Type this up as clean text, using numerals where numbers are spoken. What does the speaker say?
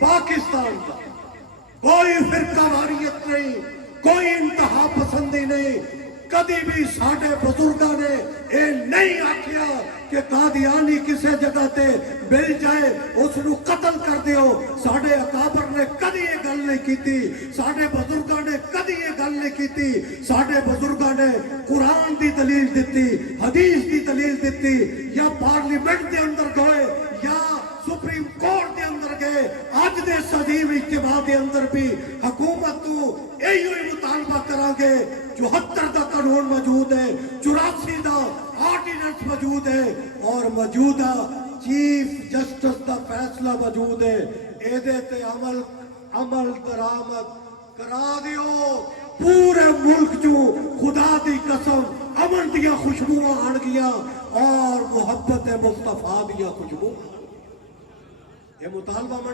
پاکستان کا کوئی فرقہ واریت نہیں، کوئی انتہا پسندی نہیں۔ کدی بھی ساڈے بزرگاں نے اے نہیں آکھیا کہ قادیانی کسے جگہ تے مل جائے اس نو قتل کر دیو۔ ساڈے اکابر نے کدی یہ گل نہیں کیتی، ساڈے بزرگاں نے کدی یہ گل نہیں کیتی۔ ساڈے بزرگاں نے قرآن دی دلیل دیتی، حدیث دی دلیل دیتی، یا پارلیمنٹ دے اندر گئے یا سپریم کورٹ دے اندر گئے۔ آج دے صدیم اجتماع دے اندر بھی حکومت تو ایہی مطالبہ کران گے۔ 74 دا قانون موجود ہے، 84 دا آرڈیننس موجود ہے، اور موجودہ چیف جسٹس دا فیصلہ موجود ہے۔ ایدے تے عمل درآمد کرا دیو۔ پورے ملک جو خدا دی قسم امن دیا خوشبوئیں آن گیا اور محبت مصطفیٰ دیا خوشبو۔ یہ مطالبہ